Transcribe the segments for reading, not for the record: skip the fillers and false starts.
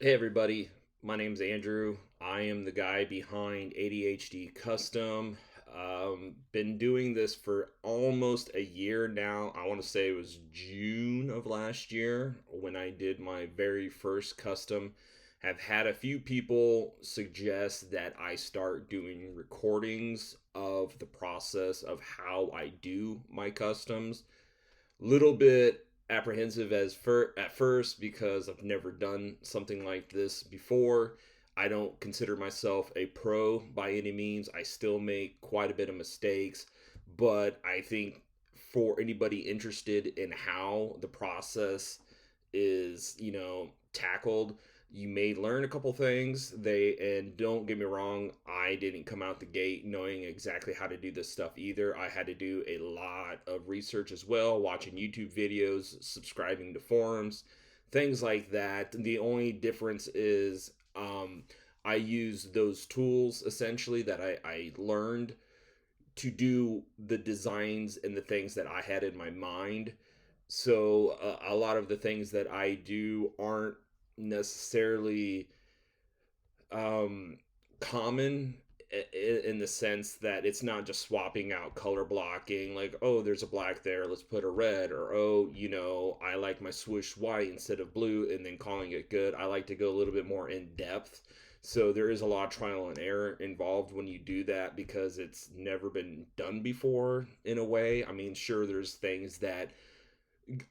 Hey everybody, my name's Andrew. I am the guy behind ADHD Custom. Been doing this for almost a year now. I want to say it was June of last year when I did my very first custom. Have had a few people suggest that I start doing recordings of the process of how I do my customs. Little bit apprehensive at first because I've never done something like this before. I don't consider myself a pro by any means. I still make quite a bit of mistakes, but I think for anybody interested in how the process is, tackled, you may learn a couple things. And don't get me wrong, I didn't come out the gate knowing exactly how to do this stuff either. I had to do a lot of research as well, watching YouTube videos, subscribing to forums, things like that. The only difference is I use those tools essentially that I learned to do the designs and the things that I had in my mind. So a lot of the things that I do aren't necessarily um, common in the sense that it's not just swapping out color blocking, like, oh, there's a black there, let's put a red, or oh, I like my swoosh white instead of blue, and then calling it good. I like to go a little bit more in depth. So there is a lot of trial and error involved when you do that because it's never been done before in a way. I mean, sure, there's things that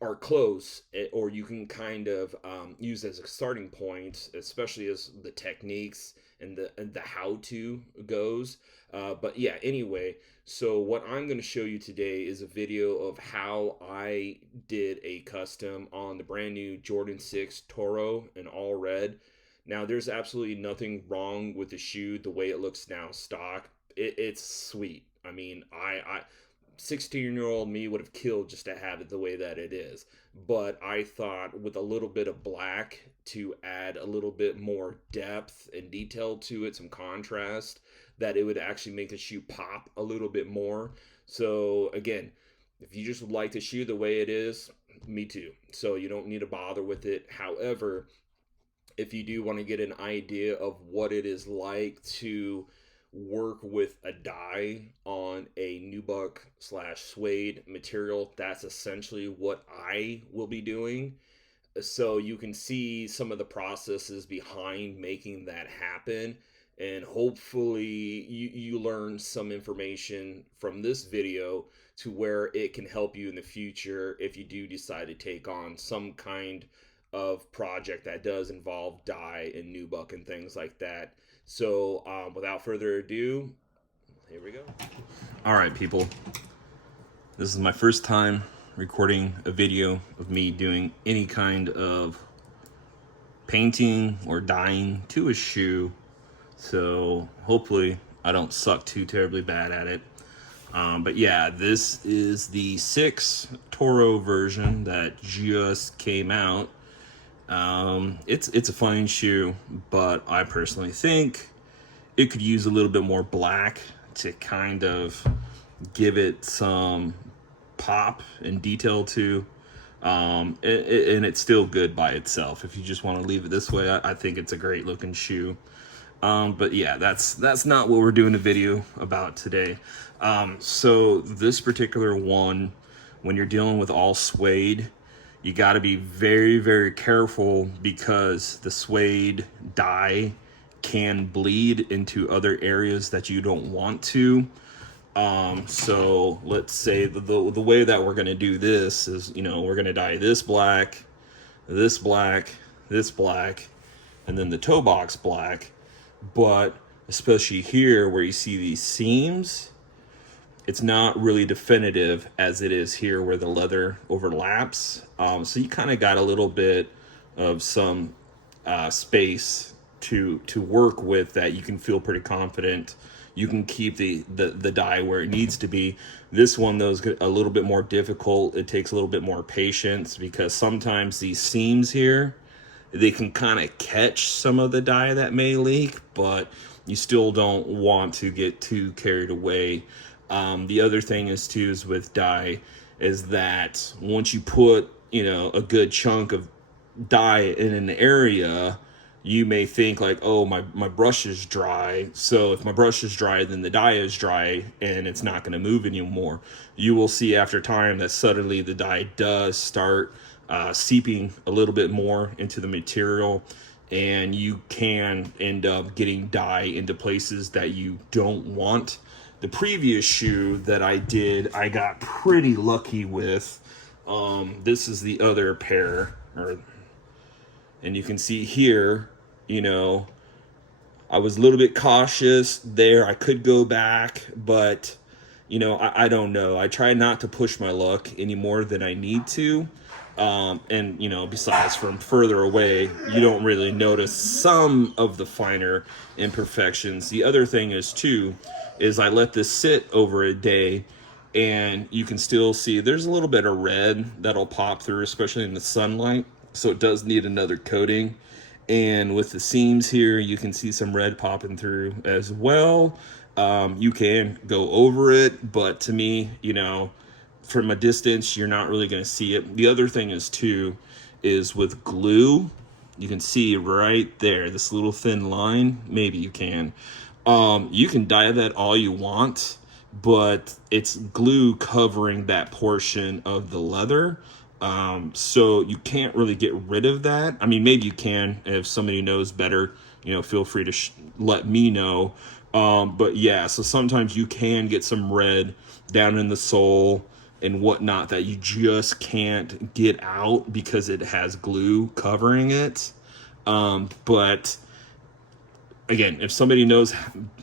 are close, or you can kind of use as a starting point, especially as the techniques and the how to goes. But yeah, anyway, so what I'm going to show you today is a video of how I did a custom on the brand new Jordan 6 Toro in all red. Now, there's absolutely nothing wrong with the shoe the way it looks now stock. It's sweet. I mean, I 16-year-old me would have killed just to have it the way that it is. But I thought with a little bit of black to add a little bit more depth and detail to it, some contrast, that it would actually make the shoe pop a little bit more. So again, if you just would like the shoe the way it is, me too. So you don't need to bother with it. However, if you do want to get an idea of what it is like to work with a dye on a nubuck slash suede material, that's essentially what I will be doing. So you can see some of the processes behind making that happen. And hopefully you learn some information from this video to where it can help you in the future if you do decide to take on some kind of project that does involve dye and nubuck and things like that. So without further ado, here we go. All right, people. This is my first time recording a video of me doing any kind of painting or dyeing to a shoe. So hopefully I don't suck too terribly bad at it. But yeah, this is the 6 Toro version that just came out. It's a fine shoe, but I personally think it could use a little bit more black to kind of give it some pop and detail to. And it's still good by itself. If you just want to leave it this way, I think it's a great looking shoe. But yeah, that's not what we're doing a video about today. So this particular one, when you're dealing with all suede, you got to be very, very careful because the suede dye can bleed into other areas that you don't want to. So let's say the way that we're going to do this is, we're going to dye this black, this black, this black, and then the toe box black. But especially here where you see these seams, it's not really definitive as it is here where the leather overlaps. So you kind of got a little bit of some space to work with that you can feel pretty confident. You can keep the dye where it needs to be. This one, though, is a little bit more difficult. It takes a little bit more patience because sometimes these seams here, they can kind of catch some of the dye that may leak, but you still don't want to get too carried away. The other thing is with dye is that once you put, a good chunk of dye in an area, you may think like, oh, my brush is dry. So if my brush is dry, then the dye is dry and it's not going to move anymore. You will see after time that suddenly the dye does start seeping a little bit more into the material, and you can end up getting dye into places that you don't want. The previous shoe that I did, I got pretty lucky with. This is the other pair, and you can see here, you know, I was a little bit cautious there. I could go back, but, you know, I don't know. I try not to push my luck any more than I need to. And, you know, besides, from further away, you don't really notice some of the finer imperfections. The other thing is, too, is I let this sit over a day, and you can still see there's a little bit of red that'll pop through, especially in the sunlight. So it does need another coating. And with the seams here, you can see some red popping through as well. You can go over it, but to me, you know, from a distance, you're not really going to see it. The other thing is, too, is with glue, you can see right there, this little thin line. Maybe you can. You can dye that all you want, but it's glue covering that portion of the leather. So you can't really get rid of that. I mean, maybe you can. If somebody knows better, you know, feel free to let me know. But yeah, so sometimes you can get some red down in the sole and whatnot that you just can't get out because it has glue covering it. But again, if somebody knows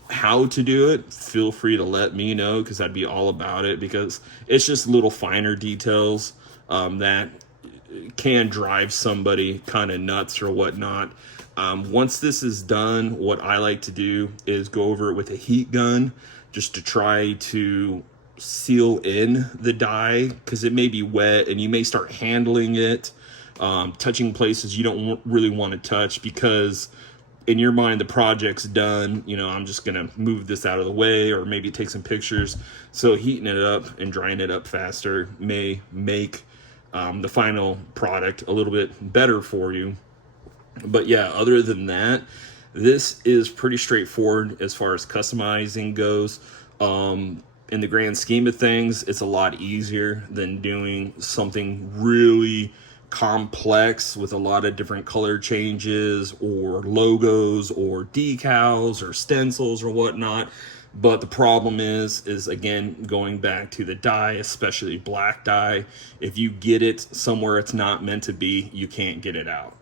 how to do it, feel free to let me know, because I'd be all about it, because it's just little finer details that can drive somebody kind of nuts or whatnot. Once this is done, what I like to do is go over it with a heat gun just to try to seal in the dye, because it may be wet and you may start handling it, touching places you don't really want to touch, because in your mind the project's done. You know, I'm just gonna move this out of the way, or maybe take some pictures. So heating it up and drying it up faster may make the final product a little bit better for you. But yeah, other than that, this is pretty straightforward as far as customizing goes. In the grand scheme of things, it's a lot easier than doing something really complex with a lot of different color changes or logos or decals or stencils or whatnot. But the problem is again, going back to the dye, especially black dye, if you get it somewhere it's not meant to be, you can't get it out.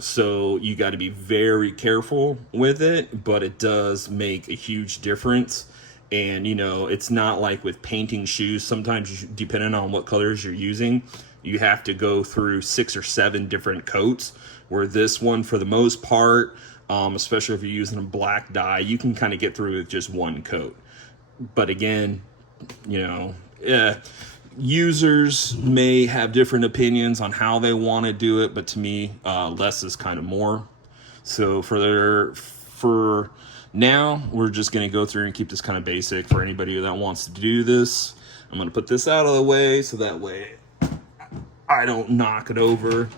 So you got to be very careful with it, but it does make a huge difference. And, you know, it's not like with painting shoes. Sometimes, depending on what colors you're using, you have to go through 6 or 7 different coats, where this one, for the most part, especially if you're using a black dye, you can kind of get through with just one coat. But again, you know, users may have different opinions on how they want to do it, but to me, less is kind of more. So for now, we're just going to go through and keep this kind of basic for anybody that wants to do this. I'm going to put this out of the way so that way I don't knock it over.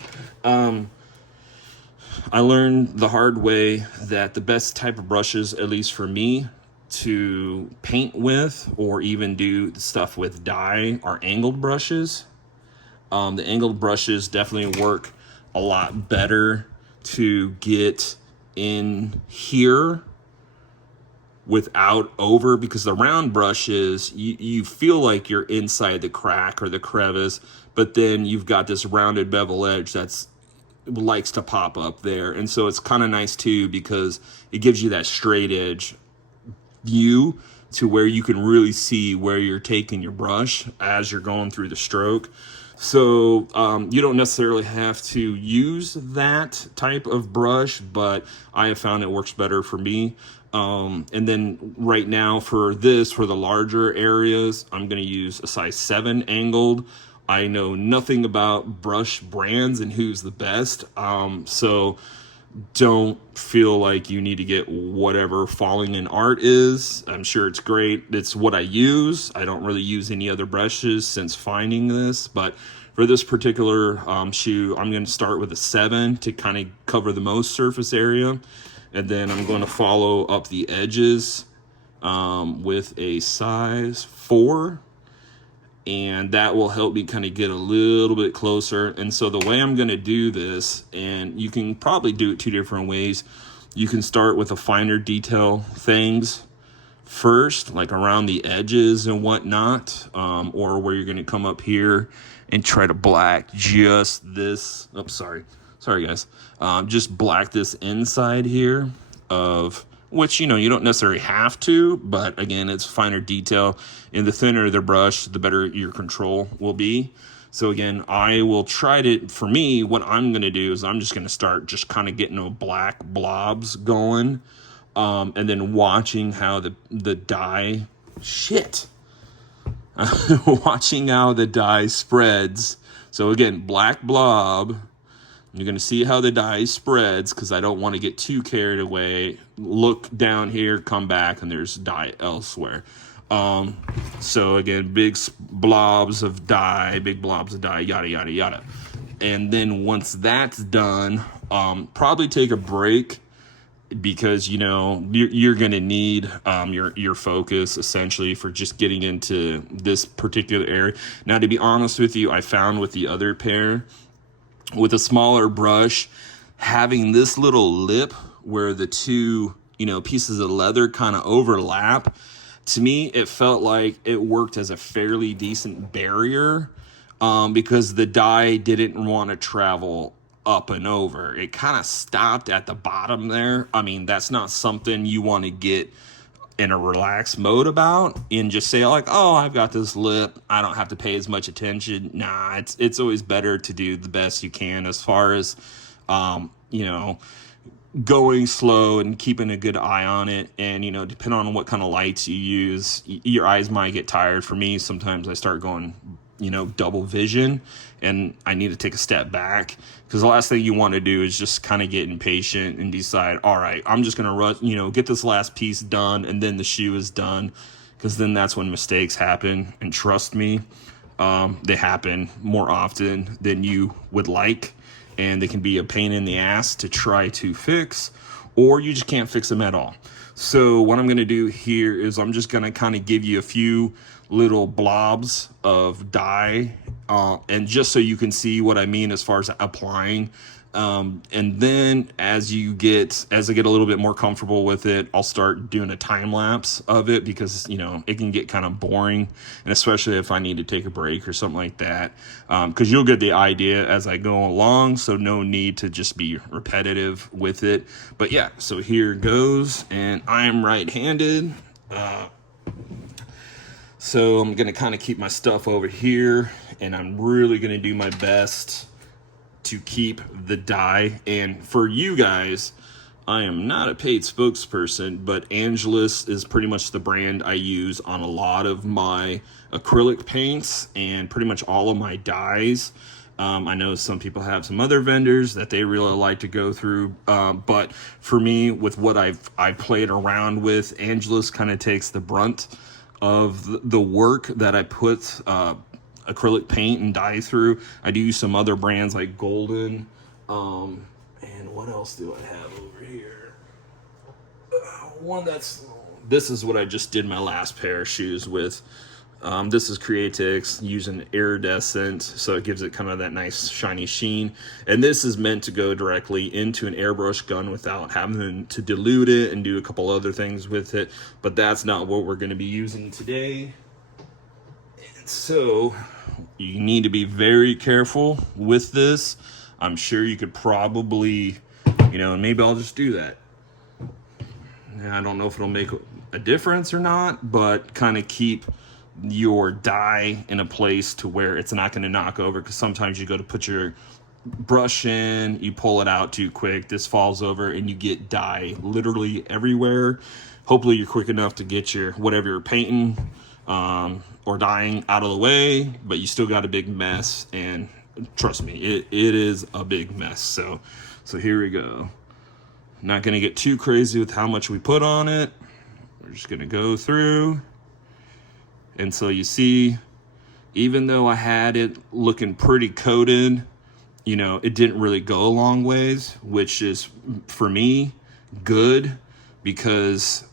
I learned the hard way that the best type of brushes, at least for me, to paint with or even do stuff with dye are angled brushes. The angled brushes definitely work a lot better to get in here without over, because the round brushes, you feel like you're inside the crack or the crevice, but then you've got this rounded bevel edge that's likes to pop up there. And so it's kind of nice too, because it gives you that straight edge view to where you can really see where you're taking your brush as you're going through the stroke. So you don't necessarily have to use that type of brush, but I have found it works better for me. And then right now for the larger areas, I'm going to use a size 7 angled. I know nothing about brush brands and who's the best. So don't feel like you need to get whatever Falling in Art is. I'm sure it's great. It's what I use. I don't really use any other brushes since finding this, but For this particular shoe, I'm going to start with a 7 to kind of cover the most surface area. And then I'm going to follow up the edges with a size 4. And that will help me kind of get a little bit closer. And so the way I'm going to do this, and you can probably do it 2 different ways. You can start with the finer detail things first, like around the edges and whatnot, or where you're going to come up here and try to black just this. Oh, sorry guys. Just black this inside here of which, you know, you don't necessarily have to, but again, it's finer detail. And the thinner the brush, the better your control will be. So again, I will try to, for me, what I'm going to do is I'm just going to start just kind of getting the black blobs going. And then watching how the dye, watching how the dye spreads. So again, black blob. You're going to see how the dye spreads because I don't want to get too carried away. Look down here, come back, and there's dye elsewhere. So again, big blobs of dye, yada, yada, yada. And then once that's done, probably take a break because, you know, you're going to need your focus essentially for just getting into this particular area. Now, to be honest with you, I found with the other pair, with a smaller brush, having this little lip where the two, you know, pieces of leather kind of overlap, to me, it felt like it worked as a fairly decent barrier because the dye didn't want to travel up and over. It kind of stopped at the bottom there. I mean, that's not something you want to get in a relaxed mode about and just say like, oh, I've got this lip, I don't have to pay as much attention. Nah, it's always better to do the best you can as far as you know, going slow and keeping a good eye on it. And, you know, depending on what kind of lights you use, your eyes might get tired. For me, sometimes I start going, you know, double vision and I need to take a step back because the last thing you want to do is just kind of get impatient and decide, all right, I'm just going to rush, you know, get this last piece done and then the shoe is done, because then that's when mistakes happen. And trust me, they happen more often than you would like, and they can be a pain in the ass to try to fix, or you just can't fix them at all. So what I'm going to do here is I'm just going to kind of give you a few little blobs of dye, and just so you can see what I mean as far as applying. And then as I get a little bit more comfortable with it, I'll start doing a time lapse of it because, you know, it can get kind of boring, and especially if I need to take a break or something like that, because you'll get the idea as I go along. So no need to just be repetitive with it. But yeah, so here goes, and I'm right-handed. So I'm going to kind of keep my stuff over here, and I'm really going to do my best to keep the dye. And for you guys, I am not a paid spokesperson, but Angelus is pretty much the brand I use on a lot of my acrylic paints and pretty much all of my dyes. I know some people have some other vendors that they really like to go through, but for me, with what I've played around with, Angelus kind of takes the brunt of the work that I put acrylic paint and dye through. I do use some other brands like Golden, and what else do I have over here? This is what I just did my last pair of shoes with. This is Creatix using iridescent, so it gives it kind of that nice shiny sheen. And this is meant to go directly into an airbrush gun without having to dilute it and do a couple other things with it. But that's not what we're going to be using today. And so you need to be very careful with this. I'm sure you could probably, you know, maybe I'll just do that. I don't know if it'll make a difference or not, but kind of keep your dye in a place to where it's not going to knock over, because sometimes you go to put your brush in, you pull it out too quick, this falls over, and you get dye literally everywhere. Hopefully you're quick enough to get your whatever you're painting or dyeing out of the way, but you still got a big mess, and trust me, it is a big mess. So here we go. Not going to get too crazy with how much we put on it. We're just going to go through. And so you see even though I had it looking pretty coated, you know, it didn't really go a long ways, which is, for me, good, because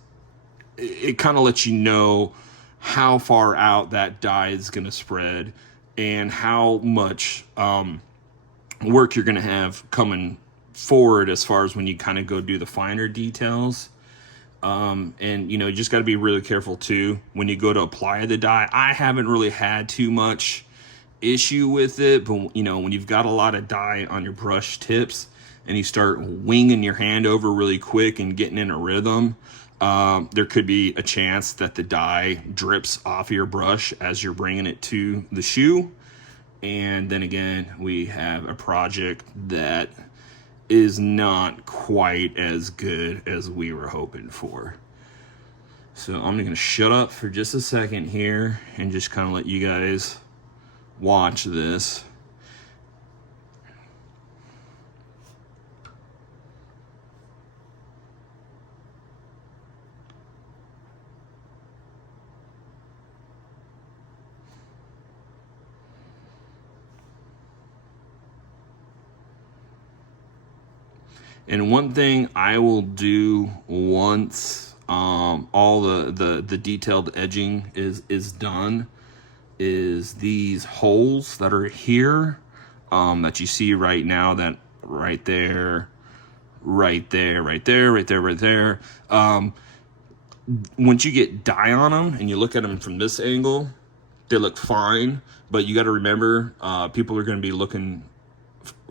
it kind of lets you know how far out that dye is going to spread and how much work you're going to have coming forward as far as when you kind of go do the finer details. And, you know, you just got to be really careful, too, when you go to apply the dye. I haven't really had too much issue with it, but, you know, when you've got a lot of dye on your brush tips and you start winging your hand over really quick and getting in a rhythm, there could be a chance that the dye drips off of your brush as you're bringing it to the shoe. And then again, we have a project that is not quite as good as we were hoping for. So I'm going to shut up for just a second here and just kind of let you guys watch this. And one thing I will do once all the detailed edging is done is these holes that are here that you see right now, that right there, right there, right there, right there, right there. Once you get dye on them and you look at them from this angle, they look fine. But you got to remember, people are going to be looking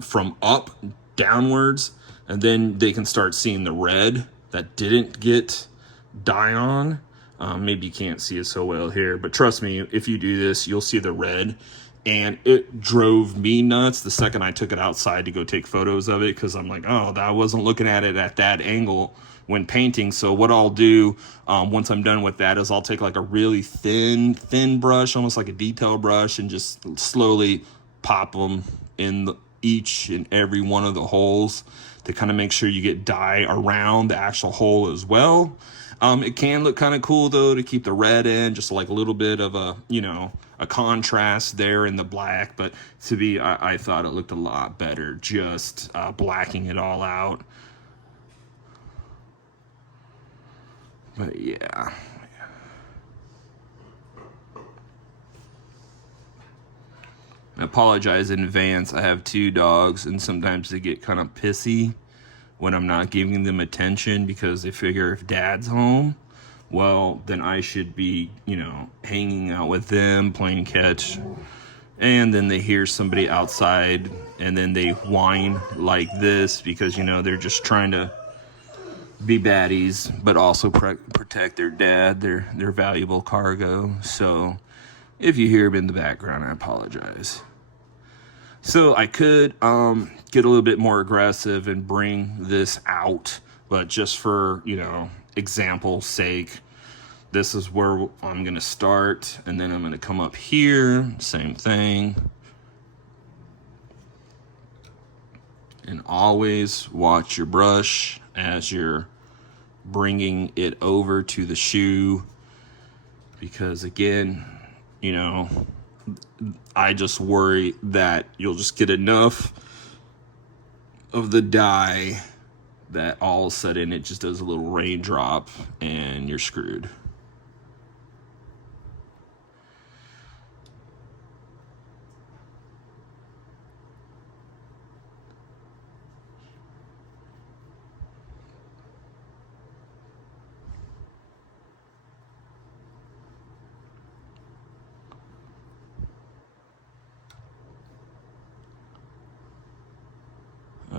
from up downwards, and then they can start seeing the red that didn't get dye on. Maybe you can't see it so well here, but trust me, if you do this, you'll see the red. And it drove me nuts the second I took it outside to go take photos of it, because I'm like, oh, I wasn't looking at it at that angle when painting. So what I'll do once I'm done with that is I'll take like a really thin brush, almost like a detail brush, and just slowly pop them in each and every one of the holes to kind of make sure you get dye around the actual hole as well. It can look kind of cool though to keep the red in, just like a little bit of a, you know, a contrast there in the black. But to be, I thought it looked a lot better just blacking it all out. But yeah. I apologize in advance. I have 2 dogs, and sometimes they get kind of pissy when I'm not giving them attention, because they figure if dad's home, well, then I should be, you know, hanging out with them, playing catch. And then they hear somebody outside, and then they whine like this because, you know, they're just trying to be baddies, but also protect their dad, their valuable cargo. So if you hear them in the background, I apologize. So I could get a little bit more aggressive and bring this out, but just for, you know, example's sake, this is where I'm going to start, and then I'm going to come up here, same thing. And always watch your brush as you're bringing it over to the shoe, because again, you know, I just worry that you'll just get enough of the dye that all of a sudden it just does a little raindrop and you're screwed.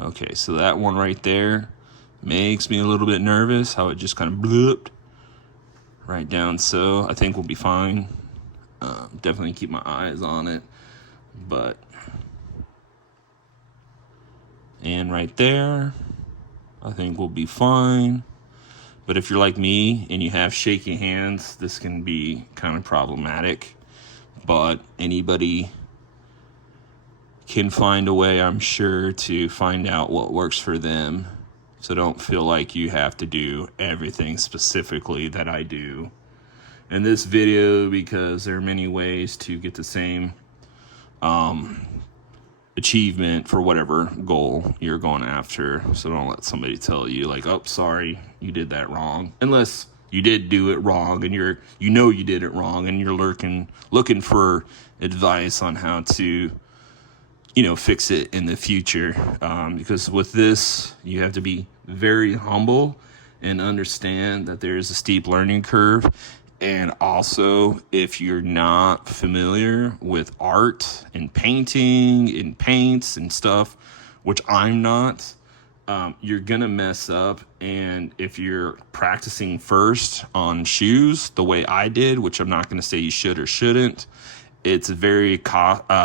Okay, so that one right there makes me a little bit nervous, how it just kind of blooped right down. So I think we'll be fine. Definitely keep my eyes on it. But, and right there, I think we'll be fine. But if you're like me and you have shaky hands, this can be kind of problematic. But anybody can find a way, I'm sure, to find out what works for them. So don't feel like you have to do everything specifically that I do. in this video because there are many ways to get the same achievement for whatever goal you're going after. So don't let somebody tell you like, oh, sorry, you did that wrong. Unless you did do it wrong and you know you did it wrong and you're looking for advice on how to, you know, fix it in the future. Because with this, you have to be very humble and understand that there's a steep learning curve. And also, if you're not familiar with art and painting and paints and stuff, which I'm not, you're gonna mess up. And if you're practicing first on shoes the way I did, which I'm not gonna say you should or shouldn't, it's a very costly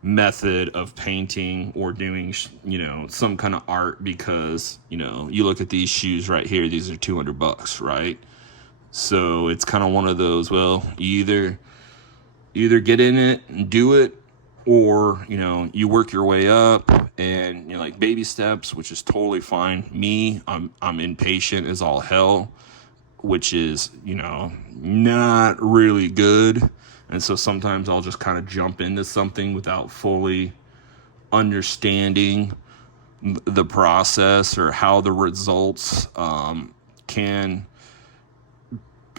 method of painting or doing, you know, some kind of art, because, you know, you look at these shoes right here, these are $200, right? So it's kind of one of those, well, you either get in it and do it, or, you know, you work your way up and you're like baby steps, which is totally fine. Me, I'm impatient as all hell, which is, you know, not really good. And so sometimes I'll just kind of jump into something without fully understanding the process or how the results can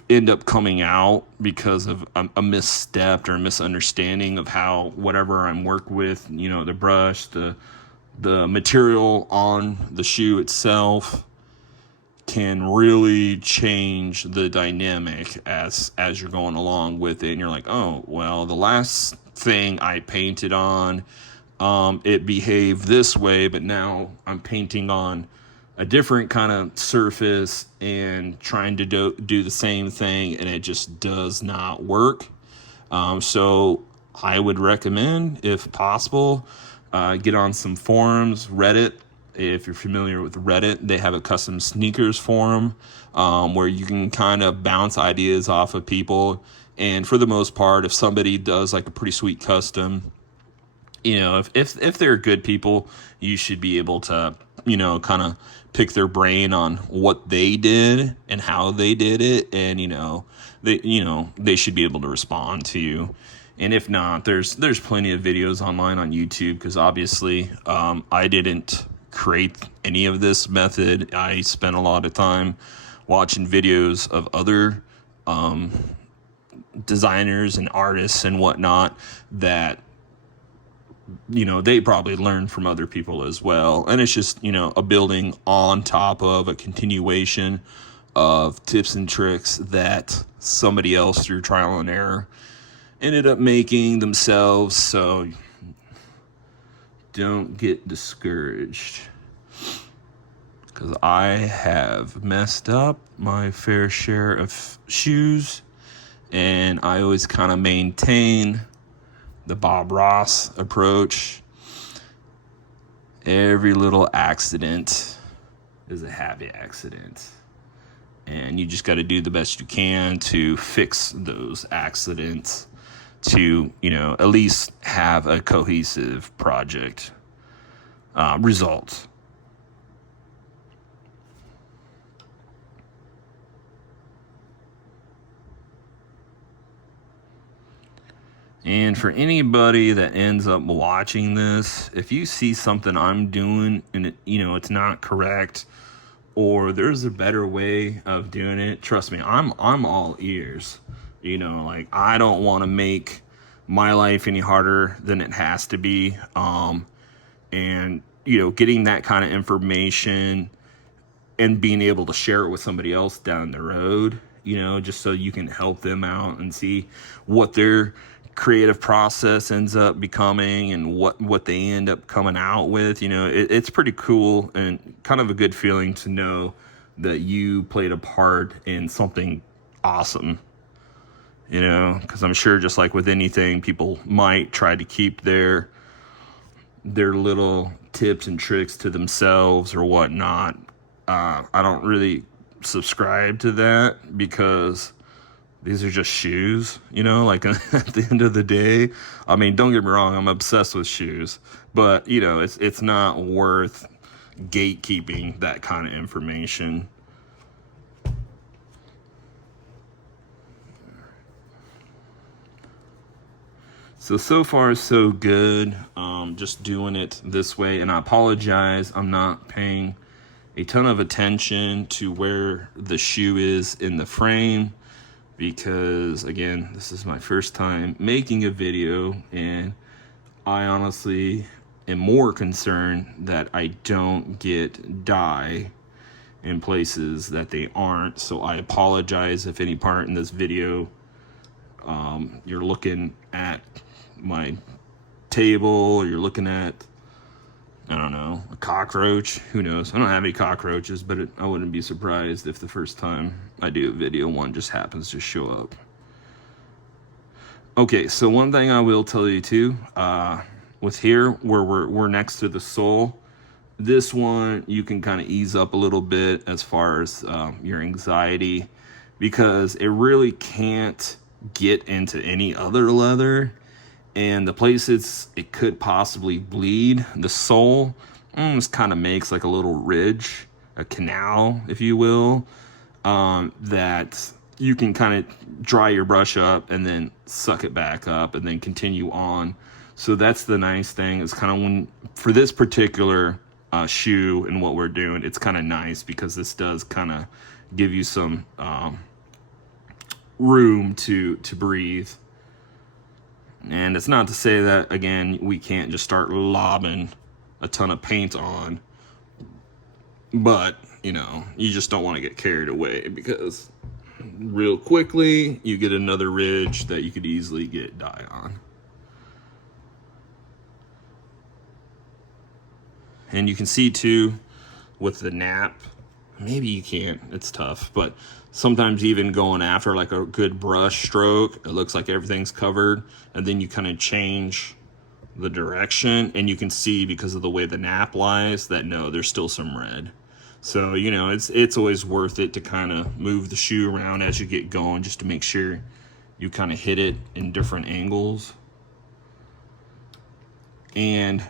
end up coming out because of a misstep or a misunderstanding of how whatever I'm working with, you know, the brush, the material on the shoe itself, can really change the dynamic as you're going along with it. And you're like, oh, well, the last thing I painted on, it behaved this way, but now I'm painting on a different kind of surface and trying to do the same thing, and it just does not work. So I would recommend, if possible, get on some forums, Reddit. If you're familiar with Reddit, they have a custom sneakers forum where you can kind of bounce ideas off of people. And for the most part, if somebody does like a pretty sweet custom, you know, if they're good people, you should be able to, you know, kind of pick their brain on what they did and how they did it. And, you know, they should be able to respond to you. And if not, there's plenty of videos online on YouTube, because obviously I didn't create any of this method. I spent a lot of time watching videos of other designers and artists and whatnot that, you know, they probably learned from other people as well. And it's just, you know, a building on top of a continuation of tips and tricks that somebody else through trial and error ended up making themselves. So don't get discouraged, because I have messed up my fair share of shoes, and I always kind of maintain the Bob Ross approach. Every little accident is a happy accident, and you just got to do the best you can to fix those accidents to, you know, at least have a cohesive project result. And for anybody that ends up watching this, if you see something I'm doing and it, you know, it's not correct, or there's a better way of doing it, trust me, I'm all ears. You know, like, I don't want to make my life any harder than it has to be. And, you know, getting that kind of information and being able to share it with somebody else down the road, you know, just so you can help them out and see what their creative process ends up becoming and what they end up coming out with. You know, it's pretty cool and kind of a good feeling to know that you played a part in something awesome. You know, because I'm sure, just like with anything, people might try to keep their little tips and tricks to themselves or whatnot. I don't really subscribe to that, because these are just shoes, you know, like at the end of the day. I mean, don't get me wrong, I'm obsessed with shoes, but, you know, it's not worth gatekeeping that kind of information. So far so good. Just doing it this way, and I apologize, I'm not paying a ton of attention to where the shoe is in the frame, because again, this is my first time making a video, and I honestly am more concerned that I don't get dye in places that they aren't. So I apologize if any part in this video you're looking at my table, or you're looking at, I don't know, a cockroach. Who knows? I don't have any cockroaches, but I wouldn't be surprised if the first time I do a video, one just happens to show up. Okay, so one thing I will tell you too, with here where we're next to the sole, this one you can kind of ease up a little bit as far as your anxiety, because it really can't get into any other leather, and the places it could possibly bleed, the sole just kind of makes like a little ridge, a canal, if you will, that you can kind of dry your brush up and then suck it back up and then continue on. So that's the nice thing, is kind of when, for this particular shoe and what we're doing, it's kind of nice because this does kind of give you some room to breathe. And it's not to say that, again, we can't just start lobbing a ton of paint on, but you know, you just don't want to get carried away, because real quickly you get another ridge that you could easily get dye on. And you can see too with the nap, maybe you can't, it's tough, but sometimes even going after like a good brush stroke, it looks like everything's covered, and then you kind of change the direction and you can see, because of the way the nap lies, that no, there's still some red. So, you know, it's always worth it to kind of move the shoe around as you get going, just to make sure you kind of hit it in different angles. And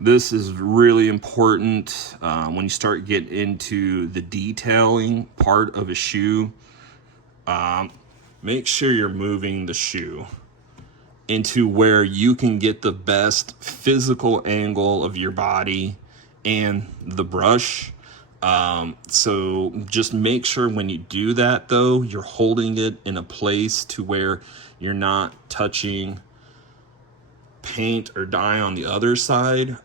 this is really important when you start getting into the detailing part of a shoe. Make sure you're moving the shoe into where you can get the best physical angle of your body and the brush. So just make sure when you do that, though, you're holding it in a place to where you're not touching paint or dye on the other side.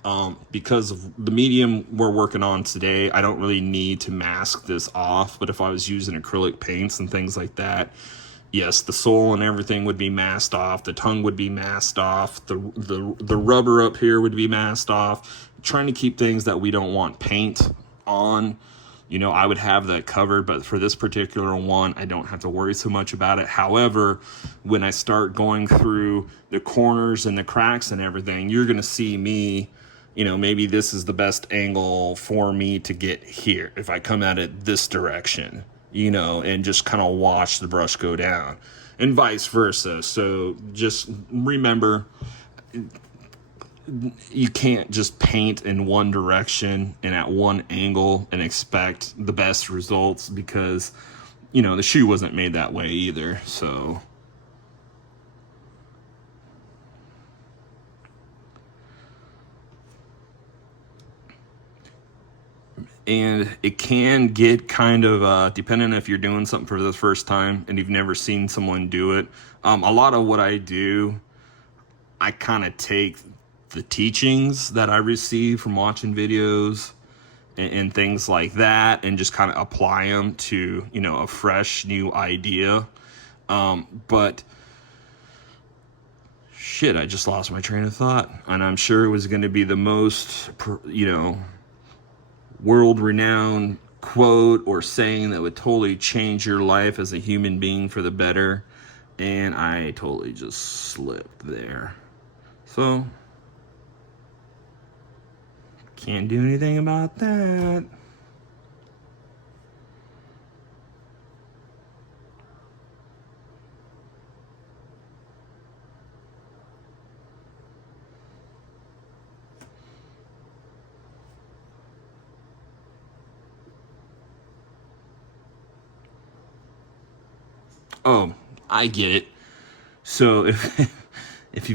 Because of the medium we're working on today, I don't really need to mask this off, but if I was using acrylic paints and things like that, yes, the sole and everything would be masked off, the tongue would be masked off, the rubber up here would be masked off. Trying to keep things that we don't want paint on, you know, I would have that covered, but for this particular one, I don't have to worry so much about it. However, when I start going through the corners and the cracks and everything, you're going to see me, you know, maybe this is the best angle for me to get here if I come at it this direction, you know, and just kind of watch the brush go down, and vice versa. So just remember, you can't just paint in one direction and at one angle and expect the best results, because, you know, the shoe wasn't made that way either. So and it can get kind of depending if you're doing something for the first time and you've never seen someone do it. A lot of what I do, I kind of take the teachings that I receive from watching videos and things like that, and just kind of apply them to, you know, a fresh new idea. But shit, I just lost my train of thought, and I'm sure it was going to be the most, you know, world-renowned quote or saying that would totally change your life as a human being for the better, and I totally just slipped there. So can't do anything about that. Oh, I get it. So if if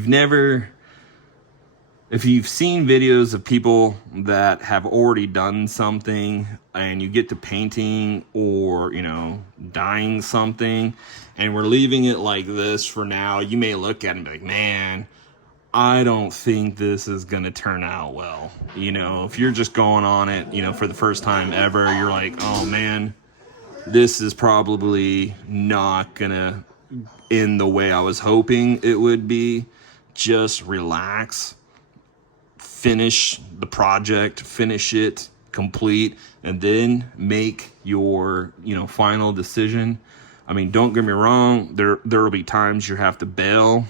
you've seen videos of people that have already done something and you get to painting or, dyeing something and we're leaving it like this for now, you may look at it and be like, man, I don't think this is going to turn out well. If you're just going on it, for the first time ever, you're like, oh man, this is probably not going to end the way I was hoping it would be. Just relax, finish the project, finish it complete, and then make your, final decision. I mean, don't get me wrong, there will be times you have to bail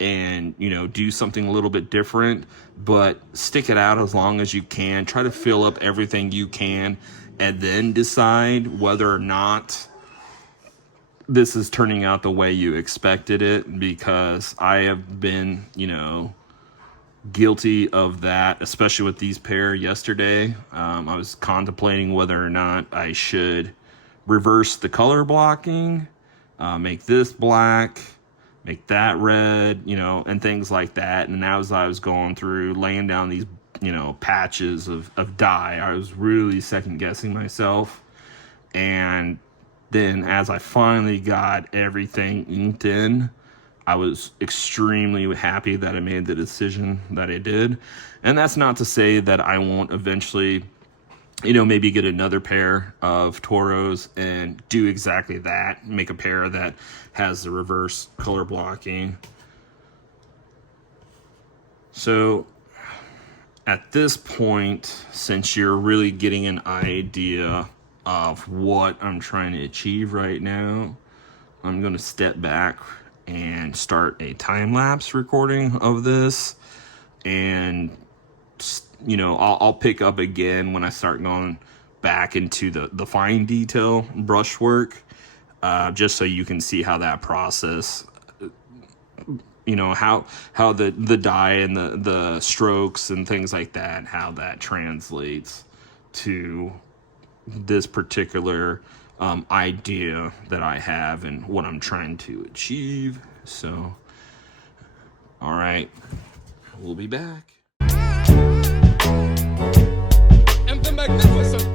and, do something a little bit different, but stick it out as long as you can. Try to fill up everything you can and then decide whether or not this is turning out the way you expected it, because I have been, guilty of that, especially with these pair yesterday. I was contemplating whether or not I should reverse the color blocking, make this black, make that red, and things like that. And as I was going through laying down these, patches of dye, I was really second guessing myself. And then as I finally got everything inked in, I was extremely happy that I made the decision that I did. And that's not to say that I won't eventually, maybe get another pair of Toros and do exactly that. Make a pair that has the reverse color blocking. So at this point, since you're really getting an idea of what I'm trying to achieve right now, I'm going to step back and start a time-lapse recording of this, and I'll pick up again when I start going back into the fine detail brushwork, just so you can see how that process, how the dye and the strokes and things like that, how that translates to this particular idea that I have and what I'm trying to achieve. So, all right, we'll be back. And the magnificent,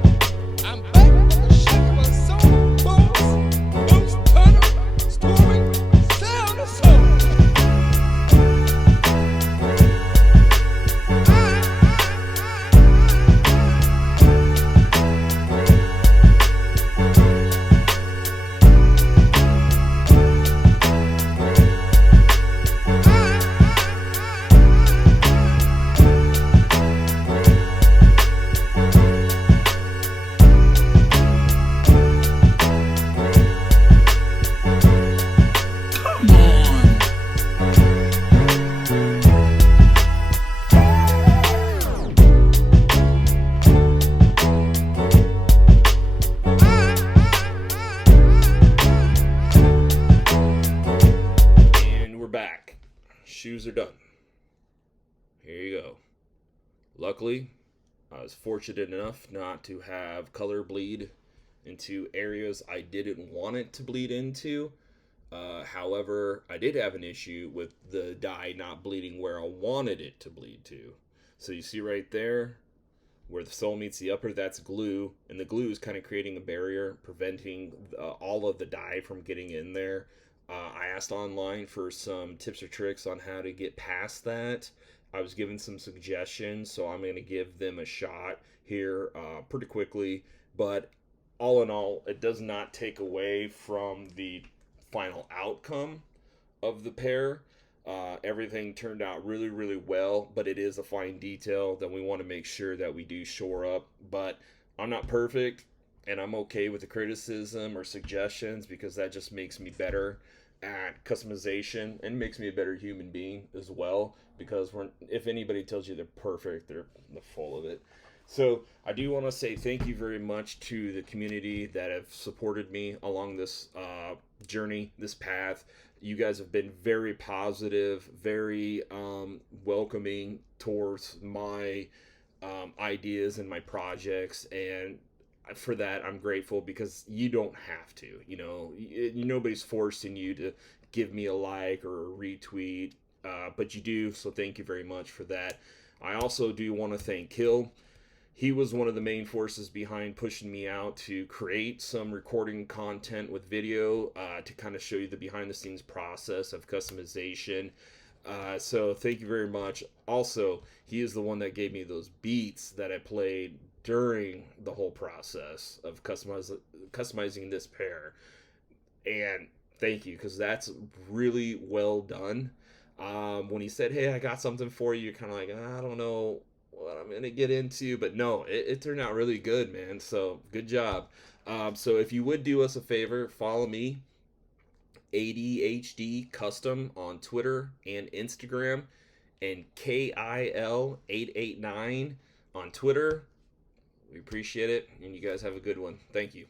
I'm back with the shape of soul, boss, boost, turner, storming, sound of soul. Shoes are done. Here you go. Luckily, I was fortunate enough not to have color bleed into areas I didn't want it to bleed into. However, I did have an issue with the dye not bleeding where I wanted it to bleed to. So you see right there, where the sole meets the upper, that's glue. And the glue is kind of creating a barrier, preventing all of the dye from getting in there. I asked online for some tips or tricks on how to get past that. I was given some suggestions, so I'm going to give them a shot here pretty quickly. But all in all, it does not take away from the final outcome of the pair. Everything turned out really, really well, but it is a fine detail that we want to make sure that we do shore up. But I'm not perfect, and I'm okay with the criticism or suggestions, because that just makes me better at customization and makes me a better human being as well, because if anybody tells you they're perfect, they're full of it. So I do want to say thank you very much to the community that have supported me along this journey, this path. You guys have been very positive, very welcoming towards my ideas and my projects, and for that I'm grateful, because you don't have to, nobody's forcing you to give me a like or a retweet. but you do, so thank you very much for that. I also do want to thank Kill. He was one of the main forces behind pushing me out to create some recording content with video to kind of show you the behind the scenes process of customization. So thank you very much. Also, he is the one that gave me those beats that I played during the whole process of customizing this pair. And thank you, because that's really well done. When he said, "Hey, I got something for you," you're kind of like, I don't know what I'm gonna get into, but no, it turned out really good, man. So good job. So if you would do us a favor, follow me, ADHD Custom on Twitter and Instagram, and KIL889 on Twitter. We appreciate it, and you guys have a good one. Thank you.